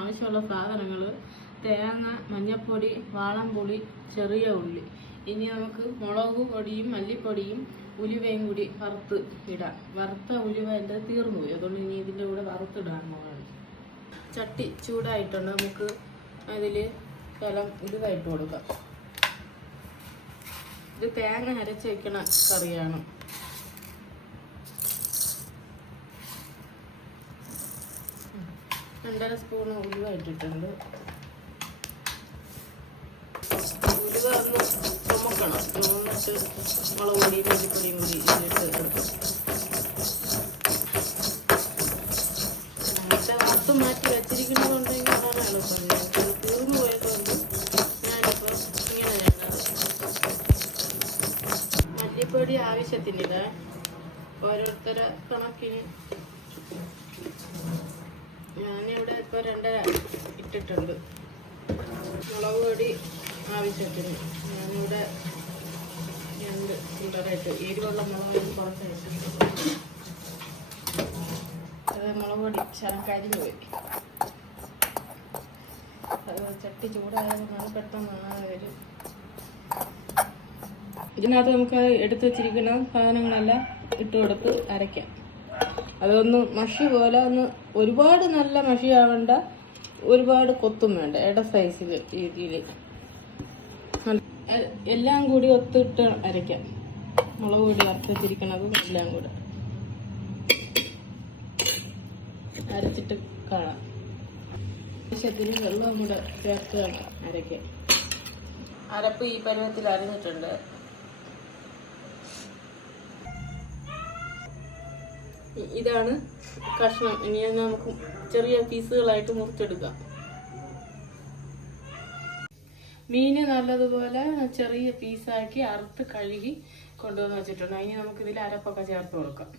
ആവശ്യമുള്ള സാധനങ്ങൾ: തേങ്ങ, മഞ്ഞൾപ്പൊടി, വാളംപുളി, ചെറിയ ഉള്ളി. ഇനി നമുക്ക് മുളക് പൊടിയും മല്ലിപ്പൊടിയും ഉലുവയും കൂടി വറുത്ത് ഇടാം. വറുത്ത ഉലുവ എൻ്റെ തീർന്നു പോയി, അതുകൊണ്ട് ഇനി ഇതിൻ്റെ കൂടെ വറുത്തിടാൻ പോകണം. ചട്ടി ചൂടായിട്ടുണ്ട്. നമുക്ക് അതിൽ ഇതുമായിട്ട് കൊടുക്കാം. ഇത് തേങ്ങ അരച്ച് വയ്ക്കണ കറിയാണ്. രണ്ടര സ്പൂണ് ഉലുവ ഇട്ടിട്ടുണ്ട്. ഉലുവ ഒന്ന് ചുമക്കണം. ചുമന്നിട്ട് മുളക് പൊടിയും മല്ലിപ്പൊടിയും കൂടി ഇതിലിട്ട് എടുക്കും. പക്ഷെ വറുത്ത് മാറ്റി വെച്ചിരിക്കുന്നതുകൊണ്ടെങ്കിൽ അതാണ് എളുപ്പം. ഞങ്ങൾക്ക് തീർന്നു പോയതുകൊണ്ട് ഞാനിപ്പോൾ ഇങ്ങനെ ചെയ്യുന്നത്. മല്ലിപ്പൊടി ആവശ്യത്തിനില്ല, ഓരോരുത്തരെ കണക്കിന്. ഞാനിവിടെ ഇപ്പോൾ 2.5 ഇട്ടിട്ടുണ്ട്. മുളക് പൊടി ആവശ്യത്തിന് ഞാനിവിടെ 2 ചില്ലറയിട്ട് എരിവുള്ള മുളക് കുറച്ച് വെച്ചിട്ടുണ്ട്. അത് മുളക് പൊടി കരിഞ്ഞു പോയി. അത് ചട്ടി ചൂടായതുകൊണ്ടാണ് പെട്ടെന്നാണ് വരും. ഇതിനകത്ത് നമുക്ക് എടുത്ത് വെച്ചിരിക്കുന്ന സാധനങ്ങളെല്ലാം ഇട്ട് കൊടുത്ത് അരയ്ക്കാം. അതൊന്ന് മഷി പോലെ, ഒന്ന് ഒരുപാട് നല്ല മഷിയാവണ്ട, ഒരുപാട് കൊത്തും വേണ്ട, സൈസിൽ രീതിയിൽ എല്ലാം കൂടി ഒത്തിട്ട് അരയ്ക്കാം. മുളക് പൊടി വറുത്തിരിക്കണതും എല്ലാം കൂടെ അരച്ചിട്ട് കാണാം. ആവശ്യത്തിന് വെള്ളം കൂടെ ചേർത്ത് അരയ്ക്കാം. അരപ്പ് ഈ പരുവത്തിൽ അരിഞ്ഞിട്ടുണ്ട്. ഇതാണ് കഷ്ണം. ഇനി നമുക്ക് ചെറിയ പീസുകളായിട്ട് മുറിച്ചെടുക്കാം. മീന് നല്ലതുപോലെ ചെറിയ പീസാക്കി അറുത്ത് കഴുകി കൊണ്ടുവന്ന് വെച്ചിട്ടുണ്ട്. ഇനി നമുക്കിതിൽ അരപ്പൊക്കെ ചേർത്ത് കൊടുക്കാം.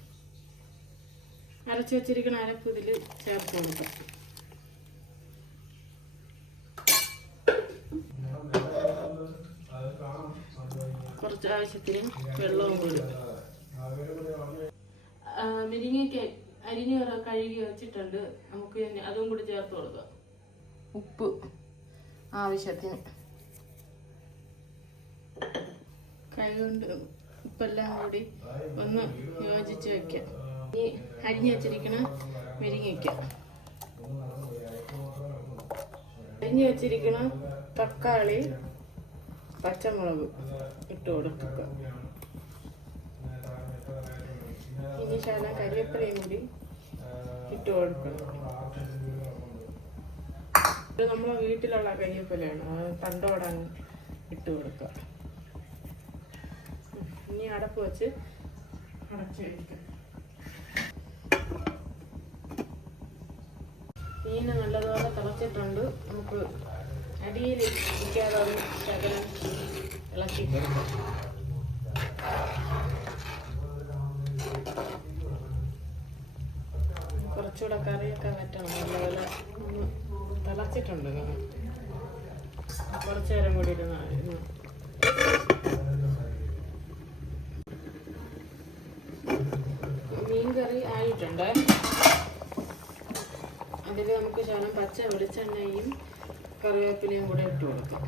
അരച്ച് വെച്ചിരിക്കുന്ന അരപ്പ് ഇതിൽ ചേർത്ത് കൊടുക്കാം. കുറച്ച് ആവശ്യത്തിന് വെള്ളവും കൂടി. മുരിങ്ങയ്ക്ക് അരിഞ്ഞ് കഴുകി വെച്ചിട്ടുണ്ട്. നമുക്ക് അതും കൂടി ചേർത്ത് കൊടുക്കാം. ഉപ്പ് ആവശ്യത്തിന്. കൈ കൊണ്ട് ഉപ്പെല്ലാം കൂടി ഒന്ന് യോജിച്ച് വയ്ക്കാം. ഈ അരിഞ്ഞ് വെച്ചിരിക്കണ മുരിങ്ങയ്ക്ക, അരിഞ്ഞ് വെച്ചിരിക്കണ തക്കാളി, പച്ചമുളക് ഇട്ട് കൊടുക്കുക. ഇനി ശകലം കരിവേപ്പിലയും കൂടി ഇട്ട് കൊടുക്കണം. ഇത് നമ്മളെ വീട്ടിലുള്ള കരിവേപ്പിലയാണ്, അത് തണ്ടോടാൻ ഇട്ട് കൊടുക്കുക. ഇനി അടപ്പ് വെച്ച് അടച്ച് വയ്ക്കാം. മീൻ നല്ലതുപോലെ തിളച്ചിട്ടുണ്ട്. നമുക്ക് അടിയിൽ ഇരിക്കാതെ ശകലം ഇളക്കി കൊടുക്കാം. കുറച്ചുകൂടെ കറിയൊക്കെ പറ്റണം. നല്ലപോലെ ഒന്ന് തിളച്ചിട്ടുണ്ട്. കുറച്ച് നേരം കൂടി ഇരുന്ന് മീൻ കറി ആയിട്ടുണ്ട്. അതിൽ നമുക്ക് ശകലം പച്ച വെളിച്ചെണ്ണയും കറിവേപ്പിലയും കൂടെ ഇട്ട് കൊടുക്കാം.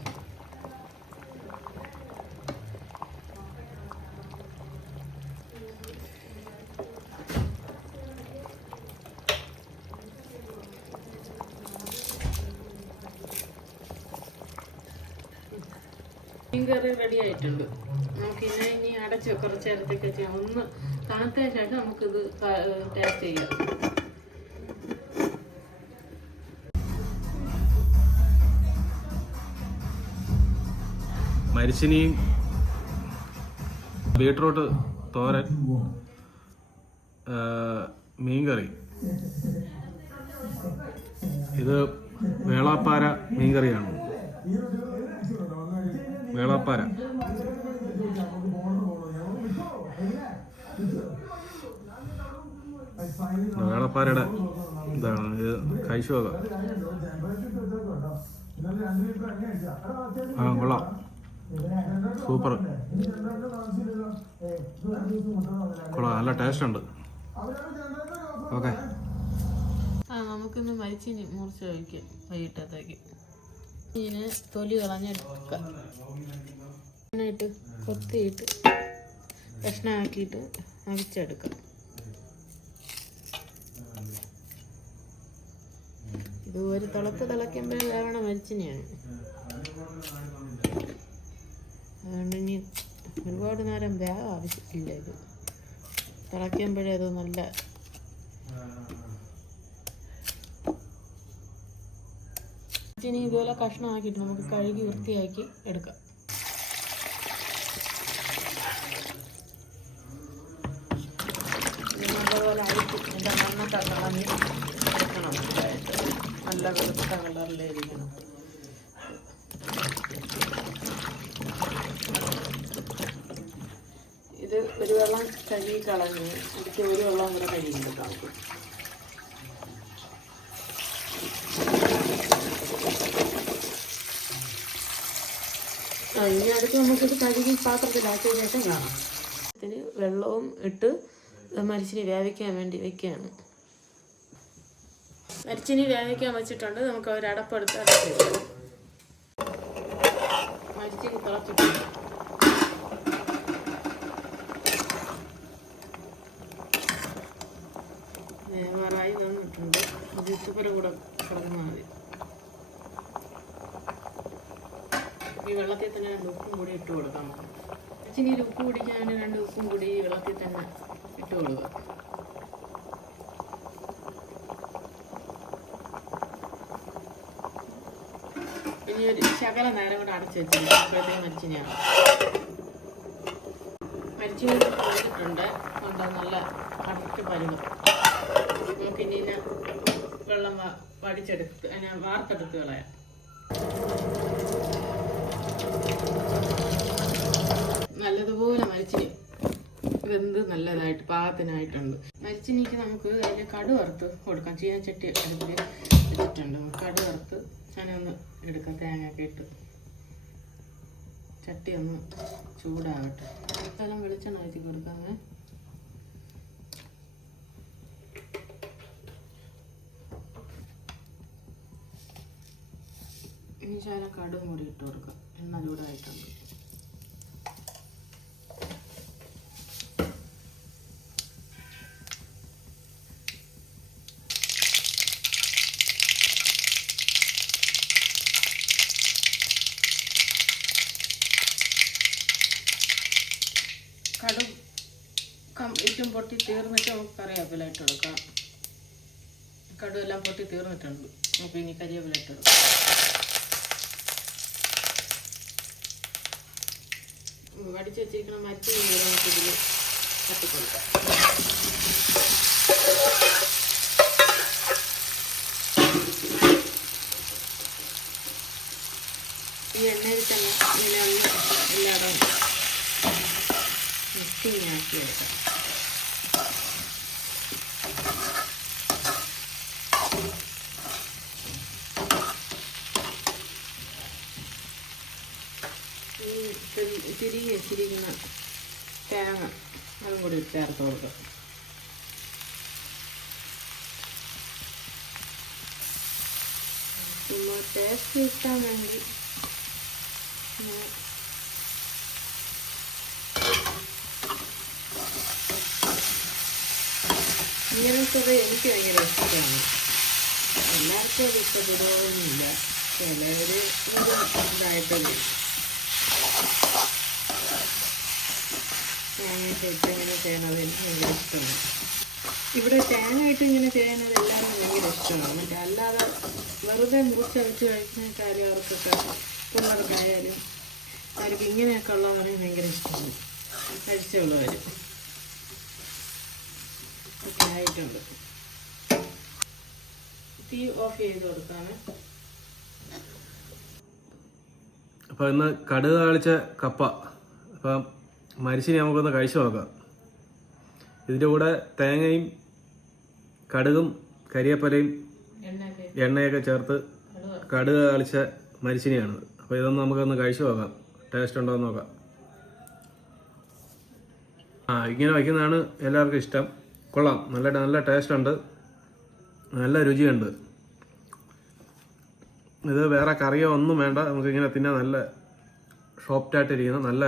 മീൻ കറി റെഡി ആയിട്ടുണ്ട്. നമുക്കിതിനെ ഇനി അടച്ച് കുറച്ച് നേരത്തേക്ക് ചെയ്യാം. ഒന്ന് തണുത്ത ശേഷം നമുക്കിത് ടേസ്റ്റ് ചെയ്യാം. മരിച്ചിനിയും ബീട്രൂട്ട് തോരൻ, മീൻകറി. ഇത് വേളാപ്പാര മീൻകറിയാണ്. വേളാപ്പാര വേളപ്പാരയുടെ ഇതാണ്. ഇത് കഴിച്ചുപോകാം. കൊള്ളാം, സൂപ്പർ, കൊള്ളാം, നല്ല ടേസ്റ്റ് ഉണ്ട്. ഓക്കെ, നമുക്ക് നമുക്കിന്ന് മരിച്ചിനി മുറിച്ച് കഴിക്കാം വൈകിട്ടത്തേക്ക്. ഇങ്ങനെ തൊലി കളഞ്ഞെടുക്കാം, എന്നിട്ട് കൊത്തിയിട്ട് കഷ്ണമാക്കിയിട്ട് അവിച്ചെടുക്കാം. ഇത് ഒരു തിളയ്ക്കുമ്പോൾ വേവണ മരിച്ചിനെയാണ്. അതുകൊണ്ട് ഇനി ഒരുപാട് നേരം വേഗം ആവശ്യമില്ല. ഇത് തിളയ്ക്കുമ്പോഴേ അത് നല്ല ഇനി ഇതുപോലെ കഷ്ണമാക്കിയിട്ട് നമുക്ക് കഴുകി വൃത്തിയാക്കി എടുക്കാം. നല്ലപോലെ അരിച്ച് എൻ്റെ മണ്ണൊക്കെ കളഞ്ഞ് എടുക്കണം. നല്ല വെളുത്ത കളറിലായിരിക്കണം. ഇത് ഒരു വെള്ളം കഴുകി കളഞ്ഞ് ഇതിക്ക് ഒരു വെള്ളം കൂടെ കഴുകിയെടുക്കാം. ഇനി അടുത്ത് നമുക്കിത് കഴുകി പാത്രത്തിലാക്കിയ ശേഷം കാണാം. ഇതിന് വെള്ളവും ഇട്ട് മരിച്ചിനി വേവിക്കാൻ വേണ്ടി വെക്കുകയാണ്. മരിച്ചിനി വേവിക്കാൻ വെച്ചിട്ടുണ്ട്. നമുക്ക് ഒരു അടപ്പെടുത്ത് അടച്ച് വെക്കാം. മരിച്ചിനി തിളച്ചിട്ടുണ്ട്. വേവാറായി വന്നിട്ടുണ്ട്. അത് ഇത്തുപര കൂടെ കിടന്നാൽ മതി. ഈ വെള്ളത്തിൽ തന്നെ 2 ഉപ്പും കൂടി ഇട്ട് കൊടുക്കാം. മരിച്ചിനിയിൽ ഉപ്പ് പിടിക്കാൻ 2 ഉപ്പും കൂടി ഈ വെള്ളത്തിൽ തന്നെ ഇട്ട് കൊടുക്കുക. ഇനി ഒരു ശകല നേരം കൂടെ അടച്ചു വെച്ചിട്ടുണ്ട്. അപ്പോഴത്തേക്ക് മരിച്ചിനിയാണ്. മരിച്ചിനി കൊടുത്തിട്ടുണ്ട്. കൊണ്ട് നല്ല കറക്റ്റ് പരുവം. നമുക്ക് ഇനി വെള്ളം വടിച്ചെടുത്ത് അതിനെ വാർത്തെടുത്ത് കളയാം. നല്ലതുപോലെ മരിച്ചിനി വെന്ത് നല്ലതായിട്ട് പാകത്തിനായിട്ടുണ്ട്. മരിച്ചിനിക്ക് നമുക്ക് അതിൽ കടു വറുത്ത് കൊടുക്കാം. ചീനച്ചട്ടി അടുപ്പിൽ വെച്ചിട്ടുണ്ട്. കടു വറുത്ത് അതിനൊന്ന് എടുക്കാം. തേങ്ങയൊക്കെ ഇട്ട് ചട്ടി ഒന്ന് ചൂടാകട്ടെ. സ്ഥലം വെളിച്ചെണ്ണ ഒഴിച്ച് കൊടുക്കാമേ. ഇനി ശകലം കടും കൂടി ഇട്ട് കൊടുക്കാം. എണ്ണ ചൂടായിട്ടുണ്ട്. കടും കംപ്ലീറ്റും പൊട്ടി തീർന്നിട്ട് നമുക്ക് കറിവേപ്പില ഇട്ട് കൊടുക്കാം. കടും എല്ലാം പൊട്ടി തീർന്നിട്ടുണ്ട്. നമുക്ക് ഇനി കരിവേപ്പില ഇട്ട് കൊടുക്കാം. വടിച്ച് വെച്ചിരിക്കുന്ന മരിച്ചിനി നമുക്ക് ഇതിൽ തട്ടിക്കൊടുക്കാം. ഈ എണ്ണയിൽ തന്നെ ഇങ്ങനെ ഒന്ന് എല്ലായിടവും മിക്സിങ് ആക്കി എടുക്കാം. തിരികെ വെച്ചിരിക്കുന്ന തേങ്ങ അതും കൂടി ചേർത്ത് കൊടുക്കാം. ചുമ്മാ ടേസ്റ്റ് കിട്ടാൻ വേണ്ടി ഇങ്ങനത്തത് എനിക്ക് ഭയങ്കര ഇഷ്ടമാണ്. എല്ലാവർക്കും അത് ഇഷ്ടപ്പെടുകയൊന്നുമില്ല. ചിലവർ ഇതായിട്ടത് തേങ്ങയിട്ട് ഇട്ട് ഇങ്ങനെ ചെയ്യണത് എനിക്ക് ഭയങ്കര ഇഷ്ടമാണ്. ഇവിടെ തേങ്ങയിട്ട് ഇങ്ങനെ ചെയ്യുന്നത് എല്ലാവർക്കും ഭയങ്കര ഇഷ്ടമാണ്. മറ്റേ അല്ലാതെ വെറുതെ മുറിച്ച് വെച്ച് കഴിക്കുന്ന കാര്യം അവർക്കൊക്കെ പിള്ളേർക്കായാലും അവർക്ക് ഇങ്ങനെയൊക്കെ ഉള്ളവരെ ഭയങ്കര ഇഷ്ടമാണ്. കഴിച്ചുള്ളവർ ഒക്കെ ആയിട്ടുണ്ട്. തീ ഓഫ് ചെയ്ത് കൊടുക്കാണ്. അപ്പോൾ ഇന്ന് കടുക് താളിച്ച കപ്പ. അപ്പം മരിച്ചിനി നമുക്കൊന്ന് കഴിച്ചു നോക്കാം. ഇതിൻ്റെ കൂടെ തേങ്ങയും കടുകും കരിവേപ്പിലയും എണ്ണയൊക്കെ ചേർത്ത് കടുക് താളിച്ച മരിച്ചിനിയാണ്. അപ്പോൾ ഇതൊന്ന് നമുക്കൊന്ന് കഴിച്ചു നോക്കാം. ടേസ്റ്റ് ഉണ്ടോ എന്ന് നോക്കാം. ഇങ്ങനെ വയ്ക്കുന്നതാണ് എല്ലാവർക്കും ഇഷ്ടം. കൊള്ളാം. നല്ല ടേസ്റ്റ് ഉണ്ട്, നല്ല രുചിയുണ്ട്. ഇത് വേറെ കറിയോ ഒന്നും വേണ്ട, നമുക്കിങ്ങനെ തിന്നാൻ നല്ല സോഫ്റ്റായിട്ടിരിക്കുന്ന നല്ല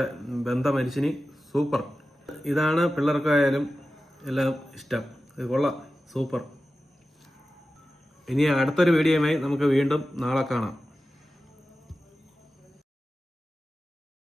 ബന്ധ മരിച്ചിനി സൂപ്പർ. ഇതാണ് പിള്ളേർക്കായാലും എല്ലാം ഇഷ്ടം. ഇത് കൊള്ളാം, സൂപ്പർ. ഇനി അടുത്തൊരു വീഡിയോയുമായി നമുക്ക് വീണ്ടും നാളെ കാണാം.